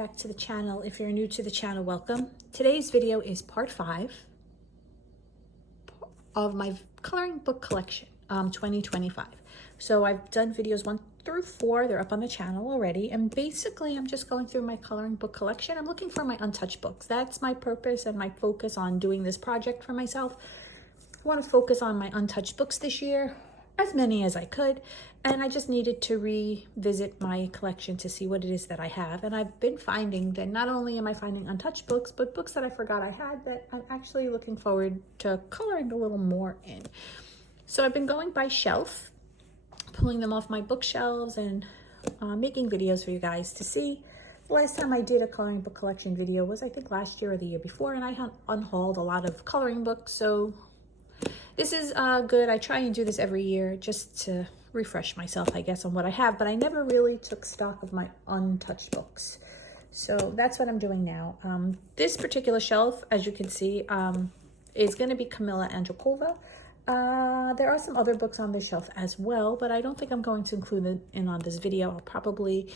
back to the channel. If you're new to the channel, welcome. Today's video is part 5 of my coloring book collection, 2025. So I've done videos 1 through 4. They're up on the channel already. And basically, I'm just going through my coloring book collection. I'm looking for my untouched books. That's my purpose and my focus on doing this project for myself. I want to focus on my untouched books this year, as many as I could, and I just needed to revisit my collection to see what it is that I have. And I've been finding that not only am I finding untouched books, but books that I forgot I had that I'm actually looking forward to coloring a little more in. So I've been going by shelf, pulling them off my bookshelves and making videos for you guys to see. The last time I did a coloring book collection video was I think last year or the year before, and I unhauled a lot of coloring books, so this is good. I try and do this every year just to refresh myself, I guess, on what I have, but I never really took stock of my untouched books. So that's what I'm doing now. This particular shelf, as you can see, is going to be Camilla Andrikova. There are some other books on this shelf as well, but I don't think I'm going to include them in on this video. I'll probably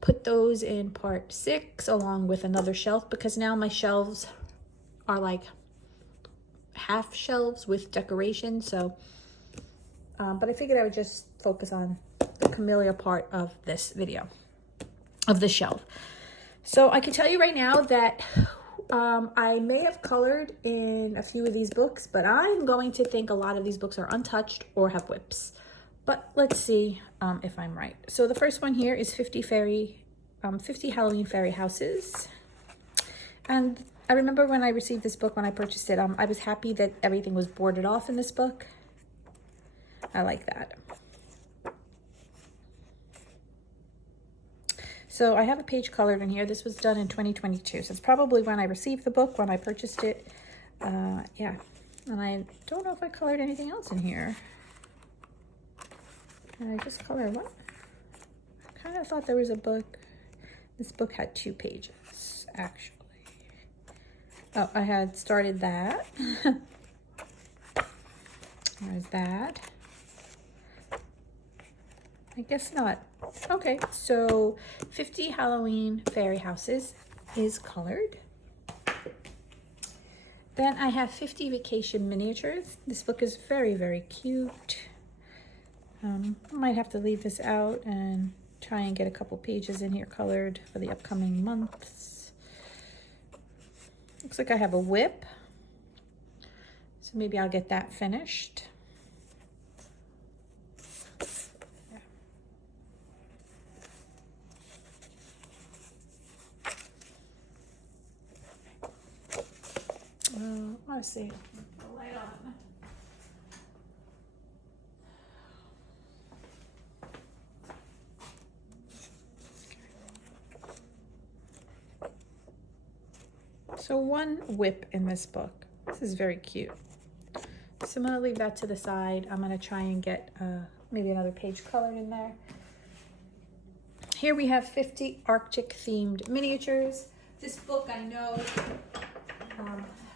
put those in part 6 along with another shelf, because now my shelves are like half shelves with decoration. So but I figured I would just focus on the Camilla part of this video, of the shelf. So I can tell you right now that I may have colored in a few of these books, but I'm going to think a lot of these books are untouched or have whips. But let's see if I'm right. So the first one here is 50 Halloween Fairy Houses. And I remember when I received this book, when I purchased it, I was happy that everything was boarded off in this book. I like that. So I have a page colored in here. This was done in 2022. So it's probably when I received the book, when I purchased it. Yeah. And I don't know if I colored anything else in here. And I just colored what? I kind of thought there was a book. This book had 2 pages, actually. Oh, I had started that. There's that. I guess not. Okay, so 50 Halloween Fairy Houses is colored. Then I have 50 Vacation Miniatures. This book is very, very cute. I might have to leave this out and try and get a couple pages in here colored for the upcoming months. Looks like I have a whip, so maybe I'll get that finished. Let's see. The light on. So one whip in this book. This is very cute. So I'm going to leave that to the side. I'm going to try and get maybe another page colored in there. Here we have 50 Arctic themed miniatures. This book, I know,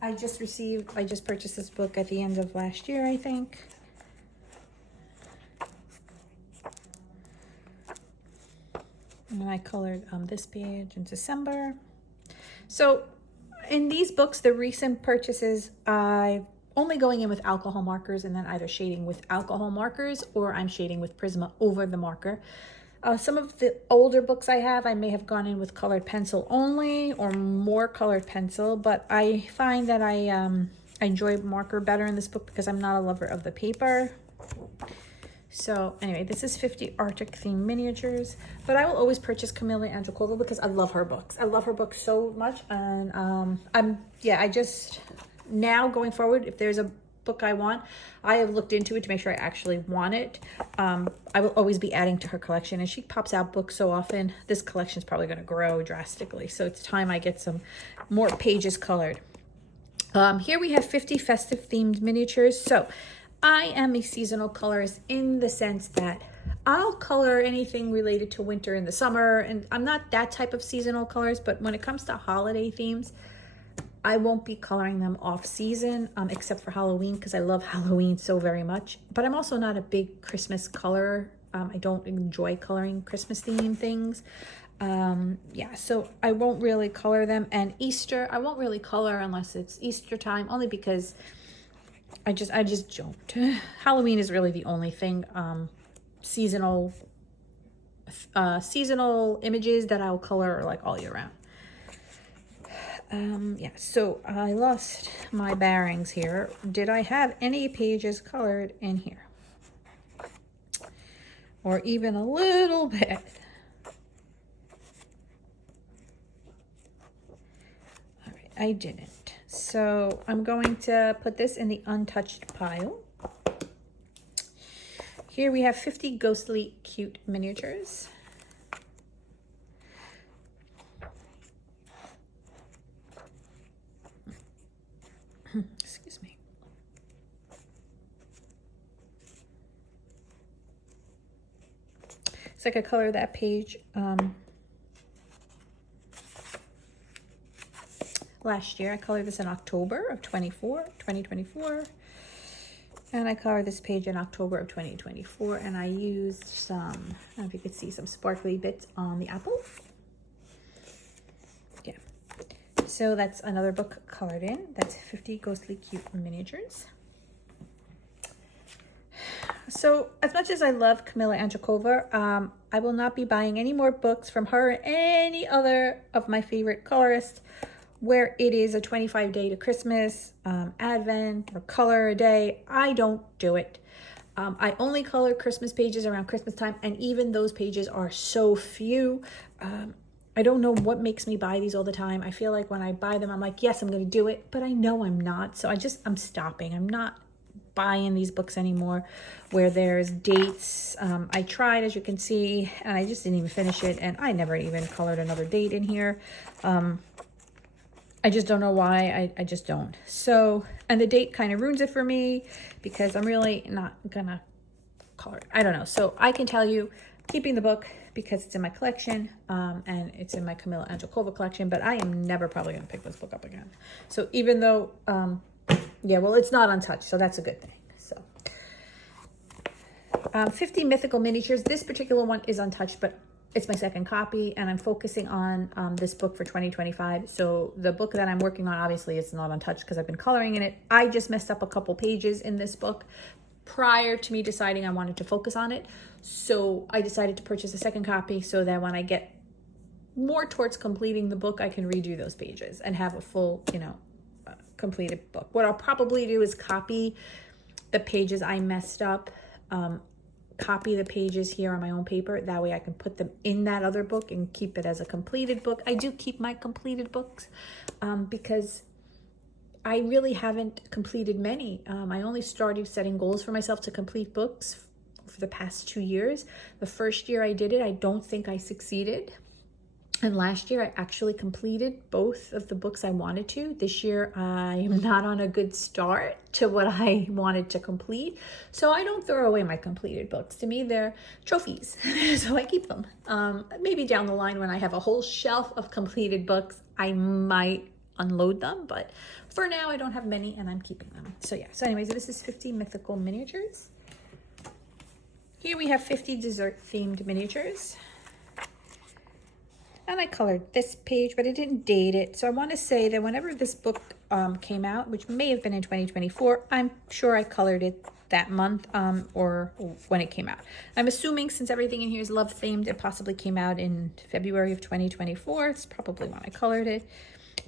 I just purchased this book at the end of last year, I think. And then I colored this page in December. So in these books, the recent purchases, I'm only going in with alcohol markers and then either shading with alcohol markers or I'm shading with Prisma over the marker. Some of the older books I have, I may have gone in with colored pencil only or more colored pencil, but I find that I enjoy marker better in this book because I'm not a lover of the paper. So anyway, this is 50 Arctic themed miniatures, but I will always purchase Camilla Andrikova because I love her books. I love her books so much, and I just, now going forward, if there's a book I want, I have looked into it to make sure I actually want it. I will always be adding to her collection, and she pops out books so often. This collection is probably going to grow drastically, so it's time I get some more pages colored. Here we have 50 festive themed miniatures. So I am a seasonal colorist in the sense that I'll color anything related to winter in the summer, and I'm not that type of seasonal colorist, but when it comes to holiday themes, I won't be coloring them off season, except for Halloween, because I love Halloween so very much. But I'm also not a big Christmas colorer. I don't enjoy coloring Christmas themed things. Yeah, so I won't really color them. And Easter, I won't really color unless it's Easter time, only because I just don't. Halloween is really the only thing, seasonal images that I'll color like all year round. Yeah, so I lost my bearings here. Did I have any pages colored in here? Or even a little bit? All right, I didn't. So I'm going to put this in the untouched pile. Here we have 50 Ghostly Cute Miniatures. Excuse me. So I could color that page last year. I colored this in October of 2024. And I colored this page in October of 2024. And I used some, I don't know if you could see some sparkly bits on the apple. Yeah. So that's another book colored in. That's 50 Ghostly Cute Miniatures. So as much as I love Kamila Andrzejkova, I will not be buying any more books from her or any other of my favorite colorists where it is a 25-day to Christmas, Advent, or color a day. I don't do it. I only color Christmas pages around Christmas time, and even those pages are so few. I don't know what makes me buy these all the time. I feel like when I buy them, I'm like, yes, I'm going to do it, but I know I'm not. So I'm stopping. I'm not buying these books anymore where there's dates. I tried, as you can see, and I just didn't even finish it, and I never even colored another date in here. I just don't know why. I just don't. So, and the date kind of ruins it for me because I'm really not gonna color it. I don't know. So I can tell you, keeping the book because it's in my collection, and it's in my Kamila Andrzejkova collection, but I am never probably gonna pick this book up again. So even though, yeah, well, it's not untouched, so that's a good thing. So 50 Mythical Miniatures. This particular one is untouched, but it's my second copy, and I'm focusing on this book for 2025. So the book that I'm working on, obviously, it's not untouched because I've been coloring in it. I just messed up a couple pages in this book prior to me deciding I wanted to focus on it. So I decided to purchase a second copy so that when I get more towards completing the book, I can redo those pages and have a full, completed book. What I'll probably do is copy the pages I messed up, copy the pages here on my own paper. That way I can put them in that other book and keep it as a completed book. I do keep my completed books because I really haven't completed many. I only started setting goals for myself to complete books for the past 2 years. The first year I did it, I don't think I succeeded. And last year, I actually completed both of the books I wanted to. This year, I am not on a good start to what I wanted to complete. So I don't throw away my completed books. To me, they're trophies. So I keep them. Maybe down the line when I have a whole shelf of completed books, I might unload them. But for now, I don't have many and I'm keeping them. So yeah. So anyways, this is 50 Mythical Miniatures. Here we have 50 dessert-themed miniatures. And I colored this page, but I didn't date it. So I want to say that whenever this book came out, which may have been in 2024, I'm sure I colored it that month or when it came out. I'm assuming since everything in here is love themed, it possibly came out in February of 2024. It's probably when I colored it,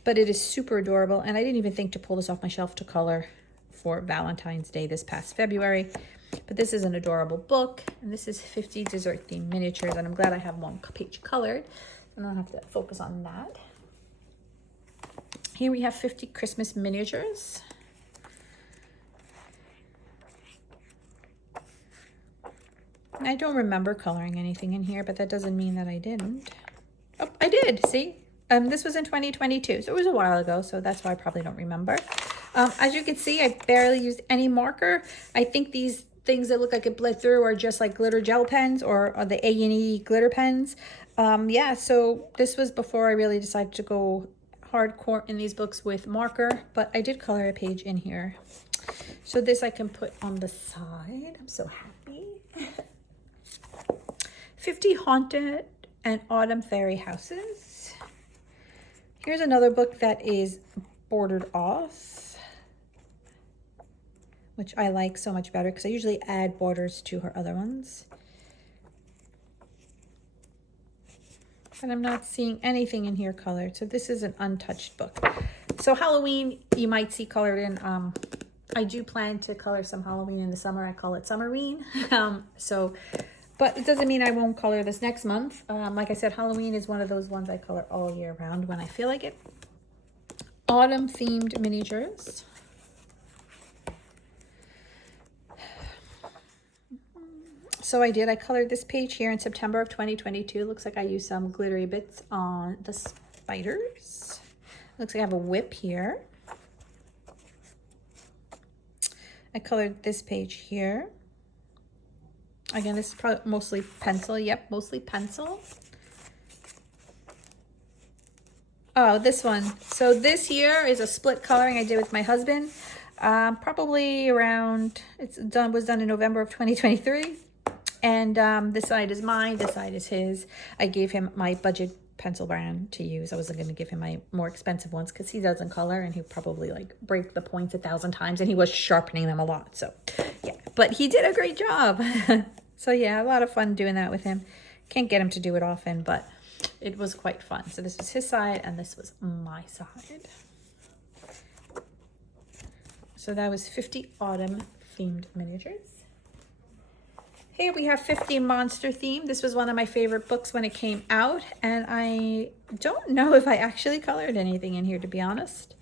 but it is super adorable. And I didn't even think to pull this off my shelf to color for Valentine's Day this past February. But this is an adorable book, and this is 50 dessert themed miniatures, and I'm glad I have one page colored. I don't have to focus on that. Here we have 50 Christmas miniatures. I don't remember coloring anything in here, but that doesn't mean that I didn't. Oh, I did, see? This was in 2022, so it was a while ago, so that's why I probably don't remember. As you can see, I barely used any marker. I think these things that look like it bled through are just like glitter gel pens or the A&E glitter pens. Yeah, so this was before I really decided to go hardcore in these books with marker, but I did color a page in here. So this I can put on the side. I'm so happy. 50 Haunted and Autumn Fairy Houses. Here's another book that is bordered off, which I like so much better because I usually add borders to her other ones. But I'm not seeing anything in here colored. So this is an untouched book. So Halloween, you might see colored in. I do plan to color some Halloween in the summer. I call it Summerween. But it doesn't mean I won't color this next month. Like I said, Halloween is one of those ones I color all year round when I feel like it. Autumn themed miniatures. So I colored this page here in September of 2022. Looks like I used some glittery bits on the spiders. Looks like I have a whip here. I colored this page here. Again, this is probably mostly pencil. Yep, mostly pencil. Oh, this one. So this here is a split coloring I did with my husband. Probably around, was done in November of 2023. And this side is mine, this side is his. I gave him my budget pencil brand to use. I wasn't going to give him my more expensive ones because he doesn't color and he'll probably like break the points 1,000 times, and he was sharpening them a lot. So yeah, but he did a great job. So yeah, a lot of fun doing that with him. Can't get him to do it often, but it was quite fun. So this was his side and this was my side. So that was 50 autumn themed miniatures. Here we have 50 monster theme. This was one of my favorite books when it came out, and I don't know if I actually colored anything in here, to be honest.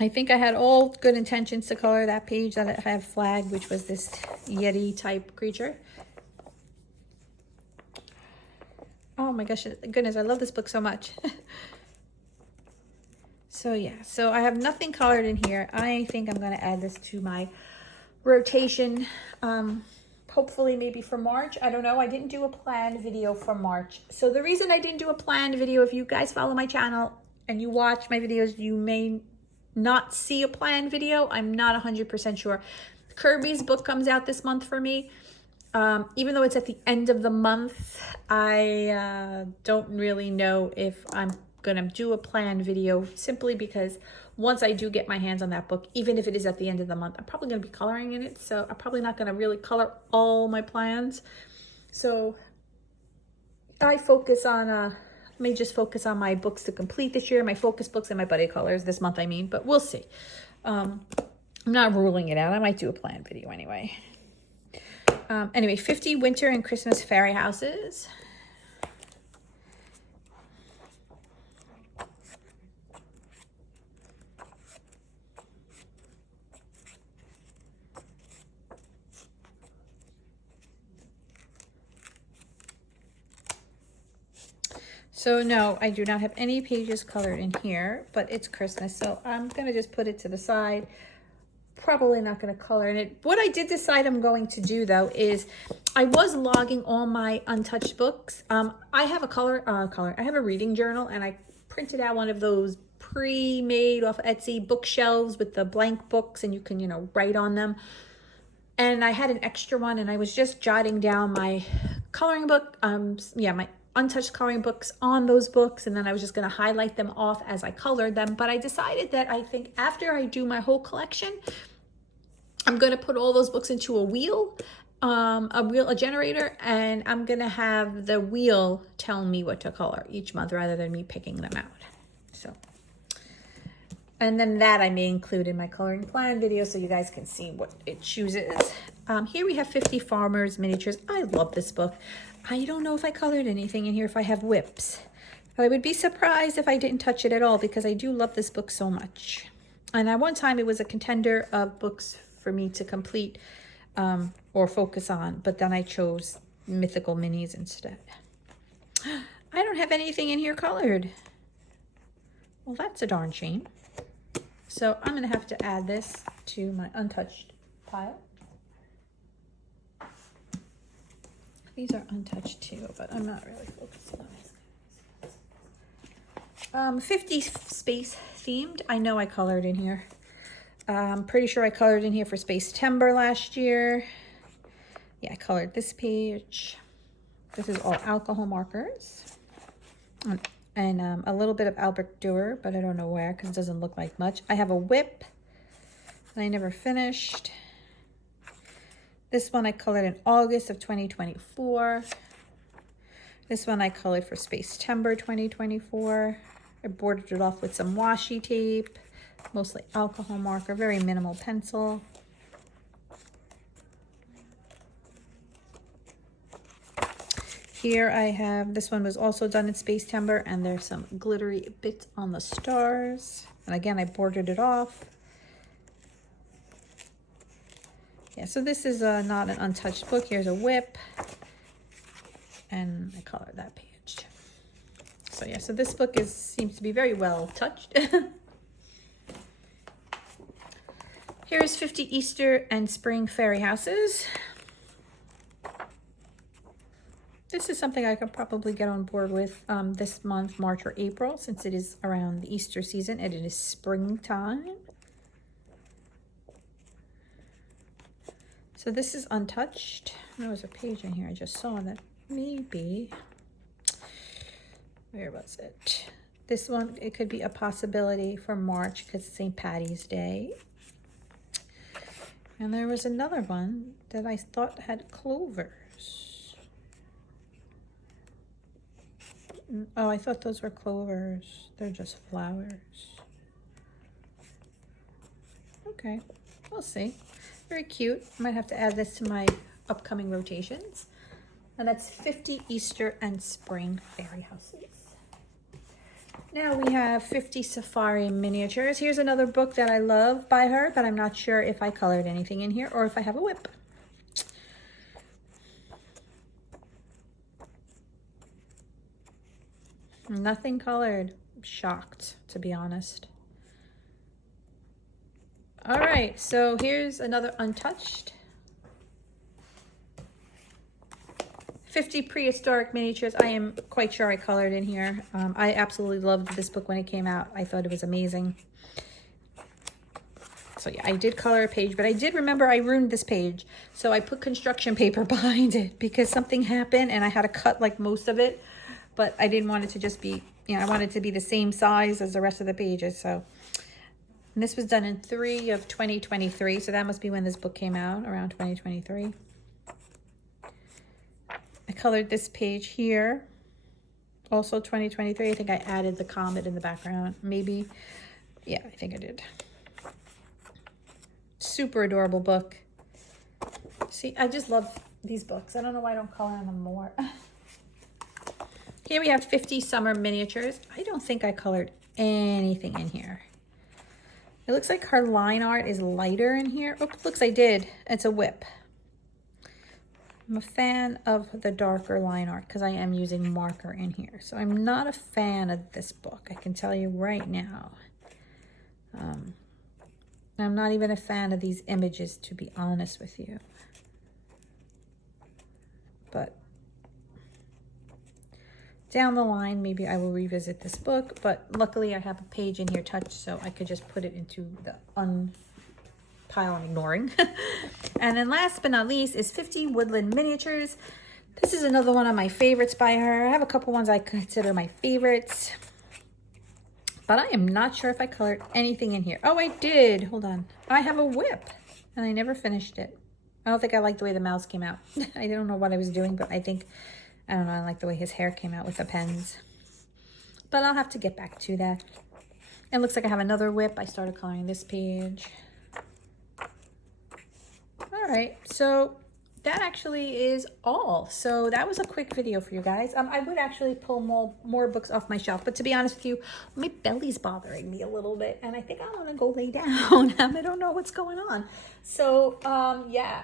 I think I had all good intentions to color that page that I have flagged, which was this Yeti type creature. Oh my gosh, goodness, I love this book so much. So yeah, so I have nothing colored in here. I think I'm going to add this to my rotation, hopefully maybe for March. I don't know. I didn't do a planned video for March. So the reason I didn't do a planned video, if you guys follow my channel and you watch my videos, you may not see a planned video. I'm not 100% sure. Kirby's book comes out this month for me. Even though it's at the end of the month, I don't really know if I'm gonna do a planned video, simply because once I do get my hands on that book, even if it is at the end of the month, I'm probably gonna be coloring in it. So I'm probably not gonna really color all my plans. So I focus on, may just focus on my books to complete this year, my focus books and my buddy colors this month, I mean, but we'll see. I'm not ruling it out. I might do a planned video anyway. Anyway, 50 winter and Christmas fairy houses. So no, I do not have any pages colored in here, but it's Christmas, so I'm gonna just put it to the side. Probably not going to color in it. What I did decide I'm going to do though is I was logging all my untouched books. I have a I have a reading journal, and I printed out one of those pre-made off Etsy bookshelves with the blank books, and you can, you know, write on them. And I had an extra one, and I was just jotting down my coloring book, my untouched coloring books on those books, and then I was just going to highlight them off as I colored them. But I decided that I think after I do my whole collection, I'm going to put all those books into a wheel, a generator, and I'm going to have the wheel tell me what to color each month rather than me picking them out. So, and then that I may include in my coloring plan video so you guys can see what it chooses. Here we have 50 Farmers Miniatures. I love this book. I don't know if I colored anything in here, if I have whips. I would be surprised if I didn't touch it at all, because I do love this book so much. And at one time it was a contender of books for me to complete or focus on, but then I chose Mythical Minis instead. I don't have anything in here colored. Well, that's a darn shame. So I'm gonna have to add this to my untouched pile. These are untouched too, but I'm not really focusing on these. 50 space themed. I know I colored in here. I'm pretty sure I colored in here for Space Timber last year. Yeah, I colored this page. This is all alcohol markers. And a little bit of Albrecht Dürer, but I don't know where because it doesn't look like much. I have a whip that I never finished. This one I colored in August of 2024. This one I colored for Space-Tember 2024. I bordered it off with some washi tape, mostly alcohol marker, very minimal pencil. Here I have, this one was also done in Space-Tember, and there's some glittery bits on the stars. And again, I bordered it off. Yeah, so this is not an untouched book. Here's a whip. And I colored that page. So yeah, so this book seems to be very well touched. Here's 50 Easter and Spring Fairy Houses. This is something I could probably get on board with this month, March or April, since it is around the Easter season and it is springtime. So this is untouched. There was a page in here I just saw that maybe, where was it? This one, it could be a possibility for March because it's St. Patty's Day. And there was another one that I thought had clovers. Oh, I thought those were clovers. They're just flowers. Okay, we'll see. Very cute. I might have to add this to my upcoming rotations. And that's 50 Easter and Spring Fairy Houses. Now we have 50 Safari Miniatures. Here's another book that I love by her, but I'm not sure if I colored anything in here or if I have a whip. Nothing colored. I'm shocked, to be honest. All right, so here's another untouched. 50 Prehistoric Miniatures. I am quite sure I colored in here. I absolutely loved this book when it came out. I thought it was amazing. So yeah, I did color a page, but I did remember I ruined this page. So I put construction paper behind it because something happened and I had to cut like most of it. But I didn't want it to just be, you know, I wanted it to be the same size as the rest of the pages. So, and this was done in 3 of 2023. So that must be when this book came out, around 2023. I colored this page here, also 2023. I think I added the comet in the background, maybe. Yeah, I think I did. Super adorable book. See, I just love these books. I don't know why I don't color in them more. Here we have 50 Summer Miniatures. I don't think I colored anything in here. It looks like her line art is lighter in here. Oh, looks I did. It's a whip. I'm a fan of the darker line art because I am using marker in here. So I'm not a fan of this book. I can tell you right now. I'm not even a fan of these images, to be honest with you. But down the line, maybe I will revisit this book, but luckily I have a page in here touched, so I could just put it into the pile I'm ignoring. And then last but not least is 50 Woodland Miniatures. This is another one of my favorites by her. I have a couple ones I consider my favorites, but I am not sure if I colored anything in here. Oh, I did. Hold on. I have a whip, and I never finished it. I don't think I like the way the mouse came out. I don't know what I was doing, but I don't know, I like the way his hair came out with the pens. But I'll have to get back to that. It looks like I have another whip. I started coloring this page. All right, so that actually is all. So that was a quick video for you guys. I would actually pull more books off my shelf, but to be honest with you, my belly's bothering me a little bit, and I think I want to go lay down. I don't know what's going on. So yeah,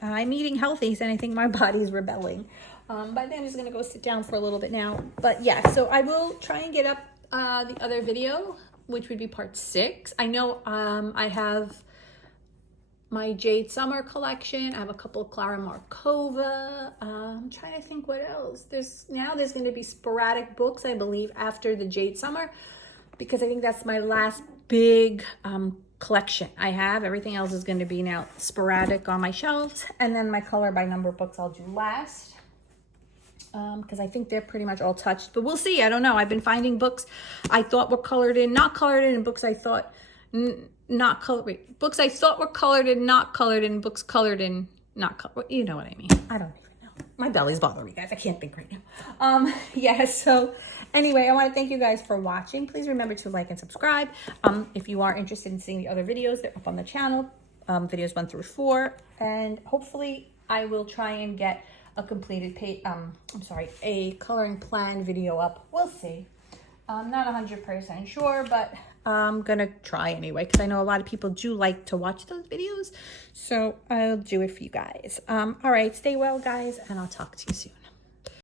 I'm eating healthy, and I think my body's rebelling. But I think I'm just gonna go sit down for a little bit now. But yeah, so I will try and get up the other video, which would be part 6. I know I have my Jade Summer collection. I have a couple of Clara Markova. I'm trying to think what else. There's going to be sporadic books, I believe, after the Jade Summer, because I think that's my last big collection I have. Everything else is going to be now sporadic on my shelves, and then my color by number books I'll do last. because I think they're pretty much all touched, but we'll see. I don't know. I've been finding books I thought were colored in, not colored in, and books I thought not colored. Wait, books I thought were colored in, not colored in, books colored in, not colored. You know what I mean? I don't even know. My belly's bothering me, guys. I can't think right now. Yeah. So anyway, I want to thank you guys for watching. Please remember to like and subscribe. If you are interested in seeing the other videos, they're up on the channel. Videos 1 through 4, and hopefully I will try and get a completed a coloring plan video up. We'll see. I'm not 100% sure, but I'm gonna try anyway, because I know a lot of people do like to watch those videos, so I'll do it for you guys. All right, stay well, guys, and I'll talk to you soon.